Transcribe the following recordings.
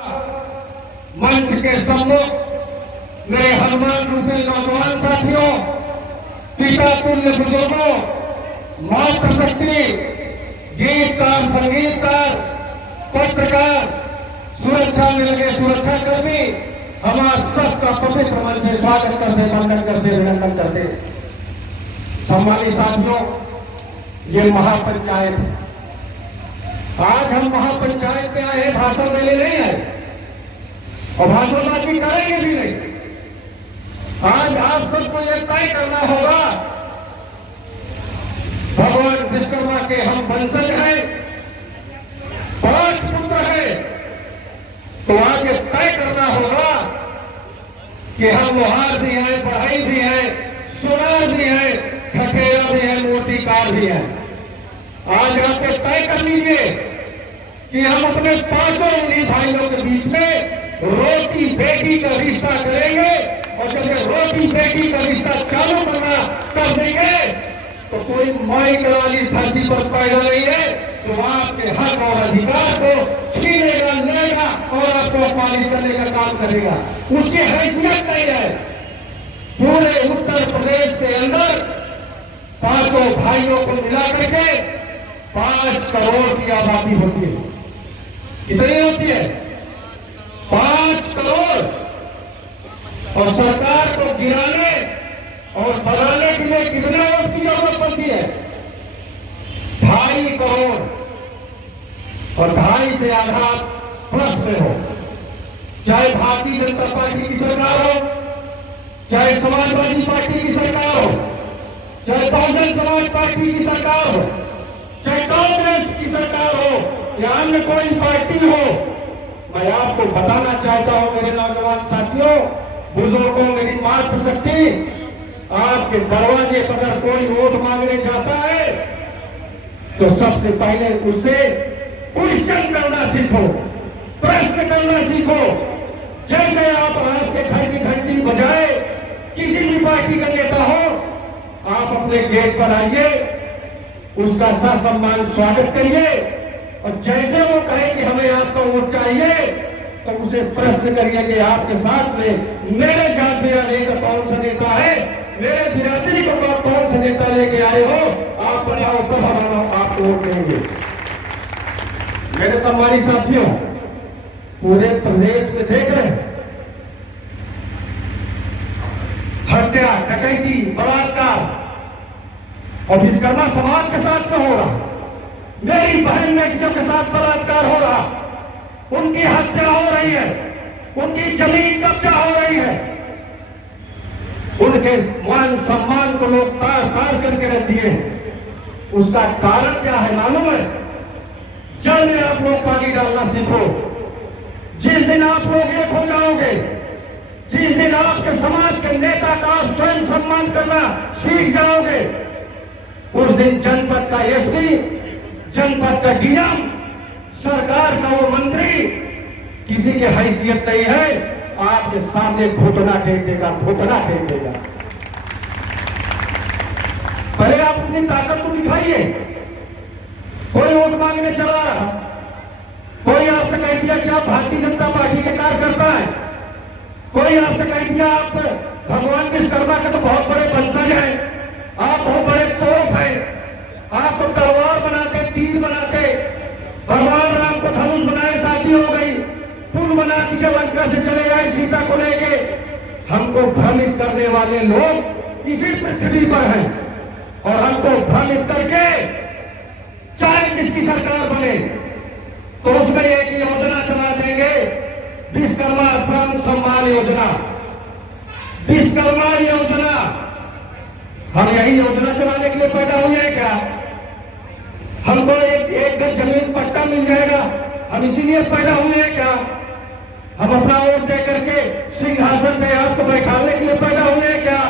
मंच के सम्मुख मेरे हनुमान रूपी नौजवान साथियों, पिता तुल्य बुजुर्गों, मातृशक्ति, गीतकार, संगीतकार, पत्रकार, सुरक्षा में लगे सुरक्षा कर्मी, हमारा सबका पवित्र मन से स्वागत करते, वंदन करते, अभिनंदन करते। सम्मानित साथियों, ये महापंचायत है। आज हम महापंचायत में आए, भाषण देने नहीं आए और भाषणबाजी करेंगे भी नहीं। आज आप सबको यह तय करना होगा, भगवान विश्वकर्मा के हम वंशज हैं, 5 पुत्र हैं, तो आज ये तय करना होगा कि हम लोहार भी हैं, बढ़ई भी हैं, सुनार भी हैं, ठठेरा भी है, मूर्तिकार भी है। आज आप ये तय कर लीजिए कि हम अपने 5 उन्हीं भाइयों के बीच में रोटी बेटी का रिश्ता करेंगे, और जब ये रोटी बेटी का रिश्ता चालू करना कर देंगे तो कोई माई वाली धरती पर पैदा नहीं है जो आपके हक और अधिकार को छीनेगा, लेगा और आपको अपमानित करने का काम करेगा। उसकी हैसियत नहीं है। पूरे उत्तर प्रदेश के अंदर 5 भाइयों को मिला करके 5 करोड़ की आबादी होती है। कितनी होती है? 5 करोड़। और सरकार को गिराने और बनाने के लिए कितने वोट की जरूरत पड़ती है? 2.5 करोड़। और 2.5 से आधा प्लस में हो, चाहे भारतीय जनता पार्टी की सरकार हो, चाहे समाजवादी पार्टी की सरकार हो, चाहे बहुजन समाज पार्टी की सरकार हो, चाहे कांग्रेस की सरकार हो या अन्य कोई पार्टी हो। मैं आपको बताना चाहता हूं मेरे नौजवान साथियों, बुजुर्गों, मेरी मातृशक्ति, आपके दरवाजे पर अगर कोई वोट मांगने जाता है तो सबसे पहले उससे क्वेश्चन करना सीखो, प्रश्न करना सीखो। जैसे आप आपके घर की घंटी बजाए, किसी भी पार्टी का नेता हो, आप अपने गेट पर आइए, उसका ससम्मान स्वागत करिए, और जैसे वो कहे कि हमें आपका वोट चाहिए तो उसे प्रश्न करिए कि आपके साथ में मेरे जात बिरादरी का कौन सा नेता है, मेरे बिरादरी को कौन सा नेता लेके आए हो, आप बताओ तब हम आपको वोट देंगे। मेरे सम्मानित साथियों, पूरे प्रदेश में देख रहे हैं हत्या, डकैती, बलात्कार और विश्वकर्मा समाज के साथ में हो रहा, मेरी बहन बेटियों के साथ बलात्कार हो रहा, उनकी हत्या हो रही है, उनकी जमीन कब्जा हो रही है, उनके मान सम्मान को लोग तार तार करके रख दिए। उसका कारण क्या है मालूम है? जल में आप लोग पानी डालना सीखो। जिस दिन आप लोग एक हो जाओगे, जिस दिन आपके समाज के नेता का आप स्वयं सम्मान करना सीख जाओगे, उस दिन जनपद का एसपी, जनपद का डीएम, सरकार का वो मंत्री किसी की हैसियत नहीं है, आपके सामने घुटना टेक देगा, घुटना टेक देगा। पहले आप अपनी ताकत को दिखाइए। कोई वोट मांगने चला रहा, कोई आपसे कह दिया कि आप भारतीय जनता पार्टी के कार्यकर्ता है, कोई आपसे कह दिया आप भगवान विश्वकर्मा के तो बहुत बड़े वंशज हैं, आप बहुत बड़े तोप हैं, आपको तलवार बनाते, तीर बनाते, भगवान राम को धनुष बनाए, शादी हो गई, पुल बना दिया, लंका से चले आए सीता को लेके। हमको भ्रमित करने वाले लोग इसी पृथ्वी पर हैं, और हमको भ्रमित करके चाहे जिसकी सरकार बने तो उसमें एक योजना चला देंगे, विश्वकर्मा श्रम सम्मान योजना, विश्वकर्मा योजना। हम यही योजना चलाने के लिए पैदा हुए हैं क्या? हमको एक गज जमीन पट्टा मिल जाएगा, हम इसीलिए पैदा हुए हैं क्या? हम अपना वोट दे करके सिंहासन पे आपको बैठाने के लिए पैदा हुए हैं क्या?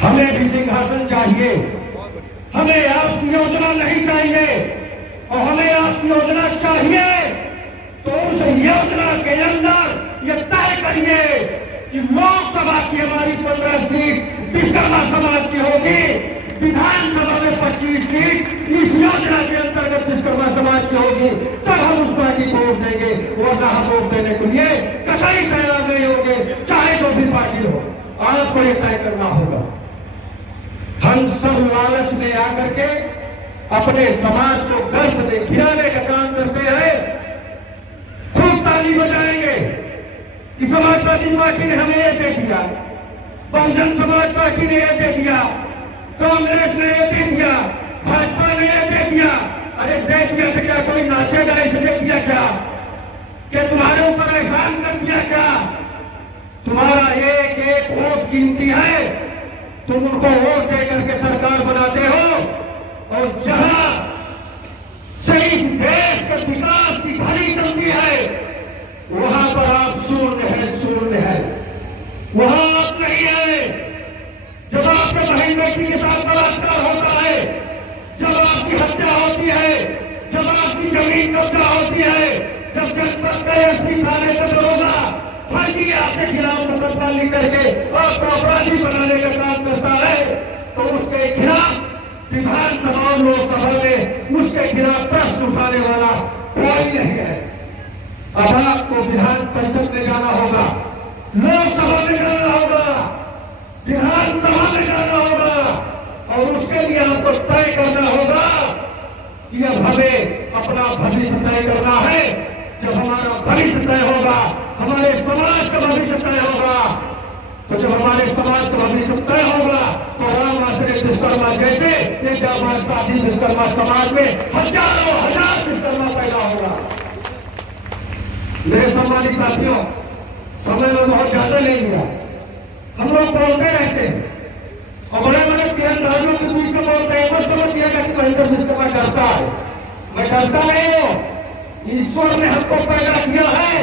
हमें भी सिंहासन चाहिए, हमें आपकी योजना नहीं चाहिए, और हमें आपकी योजना चाहिए तो उस योजना के अंदर ये तय करिए कि लोकसभा की हमारी 15 सीट विश्वकर्मा समाज की होगी, विधानसभा में 25 सीट इस योजना के अंतर्गत विश्वकर्मा समाज की होगी, तब हम उस पार्टी को वोट देंगे, वरना हम वोट देने के लिए कतई तैयार नहीं होंगे, चाहे जो भी पार्टी हो। आपको ये तय करना होगा। हम सब लालच में आकर के अपने समाज को गर्भ दे गिराने का काम करते हैं। खूब ताली बजाएंगे कि समाजवादी पार्टी ने हमें ये दे दिया, बहुजन समाज पार्टी ने ये दे दिया, कांग्रेस ने ये दे दिया, भाजपा ने ये दे दिया। अरे दे दिया तो क्या कोई नाचेगा इसे दे दिया क्या? कि तुम्हारे ऊपर एहसान कर दिया क्या? तुम्हारा एक एक वोट कीमती है। तुम उनको वोट दे करके सरकार बनाते हो, और जहां से इस देश के विकास की घड़ी चलती है वहां पर आप शून्य है, शून्य है। वहां आप नहीं है। जब आपके बहन बेटी के साथ बलात्कार होता है, जब आपकी हत्या होती है, जब आपकी जमीन कब्जा होती है, जब जनपद का एसपी थाने का दरोगा फांसी आपके खिलाफ मुकदमा लिख करके आपको अपराधी बनाने का काम करता है, तो उसके खिलाफ विधानसभा और लोकसभा में उसके खिलाफ प्रश्न उठाने वाला कोई नहीं है। अब आपको विधान परिषद में जाना होगा, लोकसभा में जाना होगा, विधानसभा में जाना होगा, और उसके लिए आपको तय करना होगा कि अब हमें अपना भविष्य तय करना है। जब हमारा भविष्य तय होगा, हमारे समाज का भविष्य तय होगा, तो जब हमारे समाज का भविष्य तय होगा तो राम आश्रय विश्वकर्मा जैसे ये जाबाज साथी विश्वकर्मा समाज में हजारों हजार विश्वकर्मा पैदा होगा। मेरे सम्मानित साथियों, समय में बहुत ज्यादा ले लिया। हम लोग बोलते रहते हैं और बड़े बड़े तीरंदाजों के बीच में बोलते हैं, मत समझिएगा कि महेंद्र विश्वकर्मा डरता है। मैं डरता नहीं हूं। ईश्वर ने हमको पैदा किया है,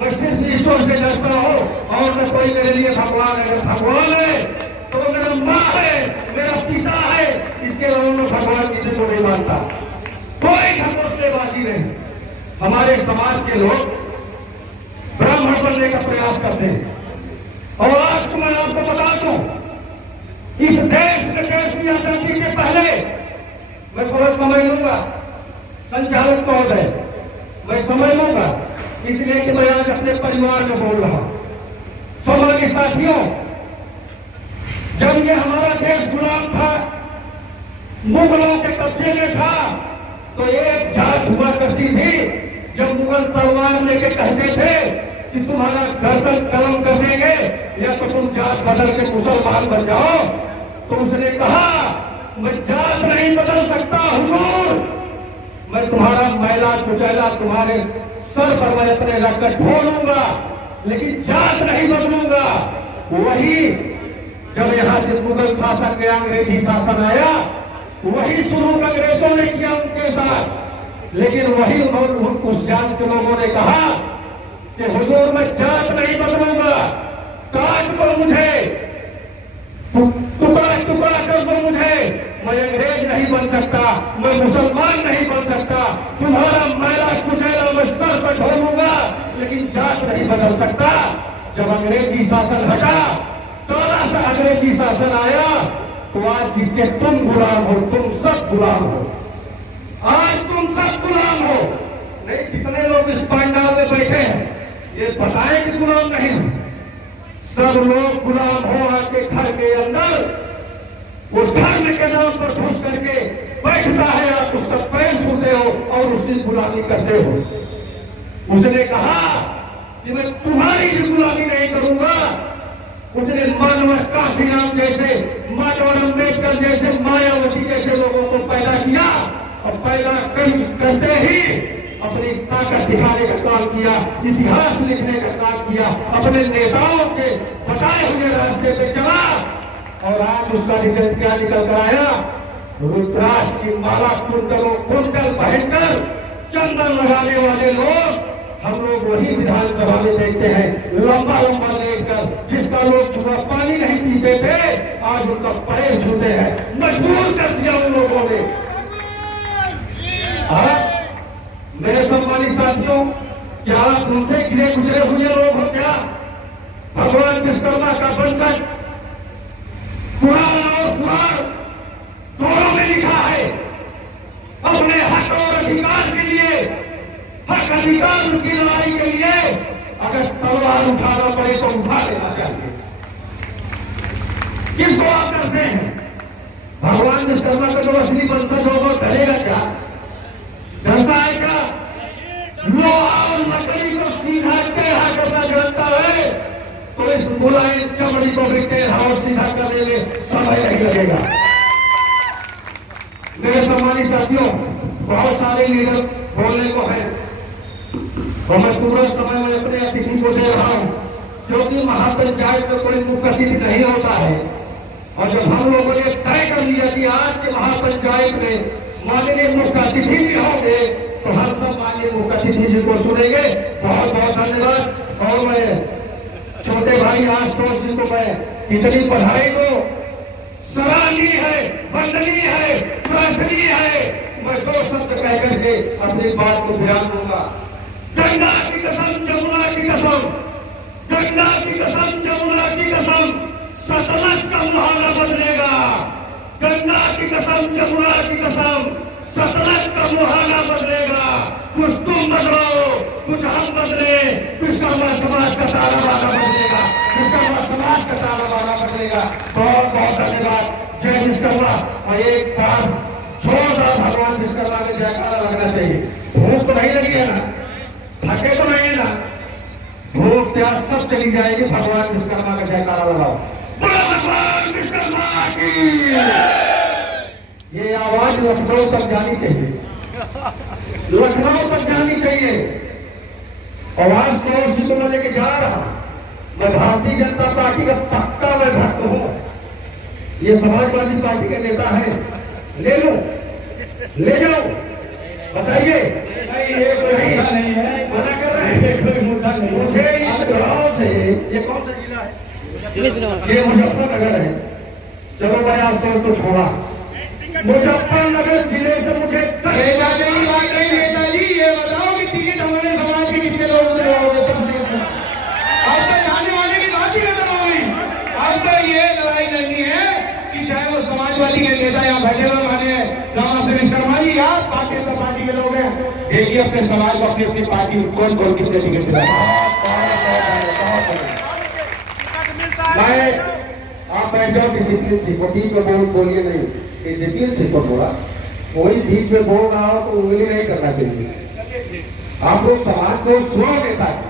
मैं सिर्फ ईश्वर से डरता हूं, और मैं कोई मेरे लिए भगवान है। अगर भगवान है तो मेरा माँ है, मेरा पिता है, इसके अलावा मैं भगवान किसी को नहीं मानता। कोई घमोसलेबाजी नहीं। हमारे समाज के लोग ब्राह्मण बनने का प्रयास करते हैं, और आज को मैं आपको बता दूं, इस देश में देश की आजादी के पहले मैं थोड़ा समय लूंगा, संचालक महोदय, मैं समय लूंगा, इसलिए कि मैं आज अपने परिवार में बोल रहा हूं। सम्मानित साथियों, जब ये हमारा देश गुलाम था, मुगलों के कब्जे में था, तो एक जात हुआ करती थी। जब मुगल तलवार लेके कहते थे कि तुम्हारा गर्दन कलम कर देंगे या तो तुम जात बदल के मुसलमान बन जाओ, तो उसने कहा मैं जात नहीं बदल सकता हुजूर, मैं तुम्हारा मैला कुचैला तुम्हारे सर पर मैं अपने रखकर ढोलूंगा, लेकिन जात नहीं बदलूंगा। वही जब यहां से मुगल शासन में अंग्रेजी शासन आया, वही सुलूक अंग्रेजों ने किया उनके साथ, लेकिन वही उस जात के लोगों ने कहा कि हुजूर मैं जात नहीं बदलूंगा, काट दो मुझे, टुकड़ा टुकड़ा कर दो मुझे, मैं अंग्रेज नहीं बन सकता, मैं मुसलमान नहीं बन सकता, तुम्हारा मैला कुचैला मैं सर पर ढोलूंगा, लेकिन जात नहीं बदल सकता। जब अंग्रेजी शासन हटा, काला सा अंग्रेजी शासन आया, तो आज जिसके तुम गुलाम हो, तुम सब गुलाम हो। आज तुम सब गुलाम हो। नहीं, जितने लोग इस पंडाल में बैठे हैं ये बताएं कि गुलाम नहीं, सब लोग गुलाम हो। आपके घर के अंदर वो धर्म के नाम पर घुस करके बैठता है, आप उसका पैर छूते हो और उसकी गुलामी करते हो। उसने कहा कि मैं तुम्हारी भी गुलामी नहीं करूंगा। उसने मानव काशीराम जैसे, मानव अम्बेडकर जैसे, मायावती जैसे लोगों को पैदा किया, और पैदा करते ही अपनी ताकत दिखाने का काम किया, इतिहास लिखने का काम किया, अपने नेताओं के बताए हुए रास्ते पे चला, और आज उसका रिजल्ट क्या निकल कर आया? रुद्राक्ष की माला कुंडलों कुंडल पहनकर चंदन लगाने वाले लोग हम लोग वही विधानसभा में देखते हैं, लंबा लंबा लेकर, जिसका लोग छुआ पानी नहीं पीते थे, आज उनका पैर छूते हैं। मजबूर कर दिया उन लोगों ने। मेरे सम्मानित साथियों, क्या आप उनसे गिरे गुजरे हुए लोग हो क्या? भगवान विश्वकर्मा का वंशज पुराण और पुराण दोनों में लिखा है, अपने हक और अधिकार के लिए हक अधिकार की लड़ाई के लिए अगर तलवार उठाना पड़े तो उठा लेना चाहिए। किसको आप करते हैं? भगवान विश्वकर्मा का जो असली वंशज होगा डरेगा क्या? डरता है क्या? लोहा और लकड़ी को सीधा टेढ़ा करना जानता है तो इस मुलायम चमड़ी को भी टेढ़ा और सीधा करने में समय नहीं लगेगा। मेरे सम्मानित साथियों, बहुत सारे लीडर बोलने को है तो मैं पूरा समय में अपने अतिथि को दे रहा हूं, क्योंकि महापंचायत में कोई मुख्य अतिथि नहीं होता है। और जब हम लोगों ने तय कर लिया कि आज के महापंचायत में माननीय मुख्य अतिथि जी होंगे तो हम सब माननीय मुख्य अतिथि जी को सुनेंगे। बहुत बहुत धन्यवाद। और मैं छोटे भाई आशुतोष जी को मैं इतनी बधाई दो, सराहनीय है, वंदनीय है, प्रार्थनीय है। मैं दो शब्द कह करके अपनी बात को विराम दूंगा। गंगा की कसम, जमुना की कसम, गंगा की कसम, जमुना की कसम, सतलज का मुहाना बदलेगा। गंगा की कसम, जमुना की कसम, सतलज का मुहाना बदलेगा। कुछ तुम बदलो, कुछ हम बदले, विश्वकर्मा समाज का ताला बाना बदलेगा, विश्वकर्मा समाज का ताला बाना बदलेगा। बहुत बहुत धन्यवाद। जय विश्वकर्मा। और एक बार जोरदार भगवान विश्वकर्मा के जयकारा लगना चाहिए। भूख तो नहीं लगी है ना? थके तो नहीं है ना? भूख प्यास सब चली जाएगी। भगवान विश्वकर्मा का जयकारा लगाओ। भगवान विश्वकर्मा की। ये आवाज लखनऊ तक जानी चाहिए, लखनऊ तक जानी चाहिए। आवाज पड़ोस जी को मैं लेके जा रहा हूं। मैं भारतीय जनता पार्टी का पक्का मैं भक्त हूं। ये समाजवादी पार्टी के नेता है, ले लो, ले जाओ, बताइए। नहीं, ये कोई मुद्दा नहीं है, मना कर रहे हैं, कोई मुद्दा नहीं। मुझे इस गांव से, ये कौन सा जिला है? ये मुजफ्फरनगर है। चलो मैं आज तो उसको छोड़ा। मुजफ्फरनगर जिले से मुझे नेताजी बात नहीं। नेताजी ये बताओ कि टिकट हमारे समाज के कितने लोग दिलवाओगे प्रदेश में? अब तो जाने वाले की बात ही खत्म हो गई। अब तो ये लड़ाई लड़नी है कि चाहे वो समाजवादी के नेता यहाँ बैठे हुए माने रामा सिंह विश्वकर्मा जी या भारतीय जनता पार्टी के लोग हैं, देखिए अपने समाज को अपनी अपनी पार्टी कौन कौन कितने टिकट दिलाए। आप बैठ जाओ डिसिप्लिन से, बीच में बोलिए नहीं। डिसिप्लिन से को थोड़ा, कोई बीच में बोल रहा हो तो उंगली नहीं करना चाहिए। आप लोग समाज को सुनो नेता की,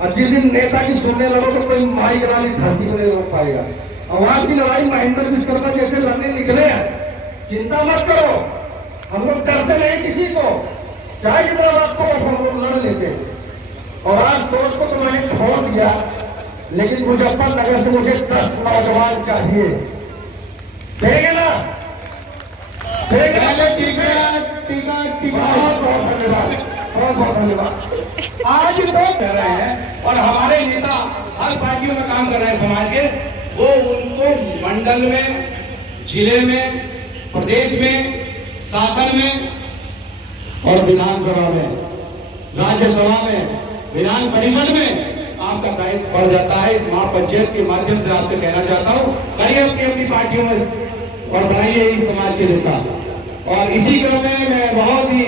और जिस दिन नेता की सुनने लगो तो कोई माई गलाली धरती को नहीं रोक पाएगा। और आपकी लड़ाई महेंद्र विश्वकर्मा जैसे लड़ने निकले हैं, चिंता मत करो। हम लोग डरते नहीं किसी को, चाहे जितना बात को हम लोग लड़ लेते हैं। और आज दोस्त को तो मैंने छोड़ दिया, लेकिन मुजफ्फरनगर से मुझे 10 नौजवान चाहिए। देंगे ना? देंगे। बहुत बहुत धन्यवाद, बहुत बहुत धन्यवाद। आज तो कर रहे हैं और हमारे नेता हर पार्टियों में काम कर रहे हैं समाज के, वो उनको मंडल में, जिले में, प्रदेश में, शासन में और विधानसभा में, राज्यसभा में, विधान परिषद में आपका दायित्व बढ़ जाता है। इस महापंचायत के माध्यम से आपसे कहना चाहता हूं, करिए अपनी अपनी पार्टियों में और बनाइए इस समाज के नेता। और इसी क्रम में मैं बहुत ही